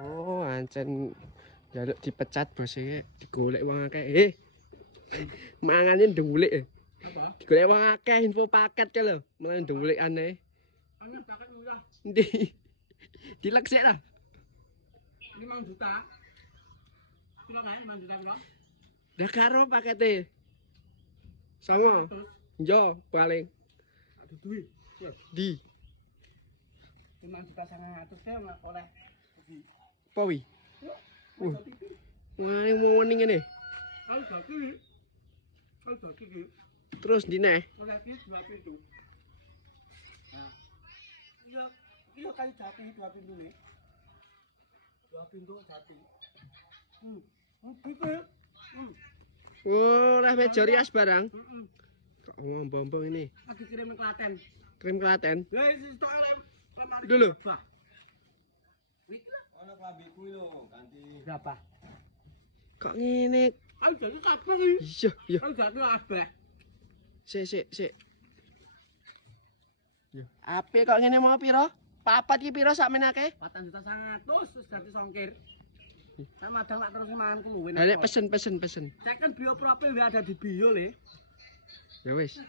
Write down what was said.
Oh, ancen njaluk dipecat bos iki, digolek wong akeh. Mangane ndulik. Apa? Digolek wong akeh info paket ke lho, malah ndulik aneh. Anu paket murah Ndi? Dileksik lah. 5 juta. Kira nggak 5 juta kira? Dah karo pakete. Songo. Yo paling Aduh duit. Ya, di 5 juta 100 ya oleh. apa wi? Yuk, Uh. jadi iki. Wah, mau wening ngene. Ayo jadi. Ayo jadi iki. Terus ndi neh? Oleh iki 2 pintu. Nah. Iya, iya kali jati 2 pintu nih. 2 pintu jati. Gitu ya. Oh, lah meja rias barang. Heeh. Kok ngomong-ngomong ini. Lagi kirim ke Klaten. Krim Klaten. Ya, isi stok lemari. Dulu. Ono klambiku lho, ganti berapa? Kok ngene? Ayo jadi kabeh iki. Iya, iya. Ayo jadi kabeh. Sik. Ape kok ngene mau piro? Papat iki piro sakmenake? 4 juta 100 terus dadi songkir. Saya madang tak terus mangan kuluwe. Lah nek pesen. Saya kan bio profil ada di bio le. Ya wis.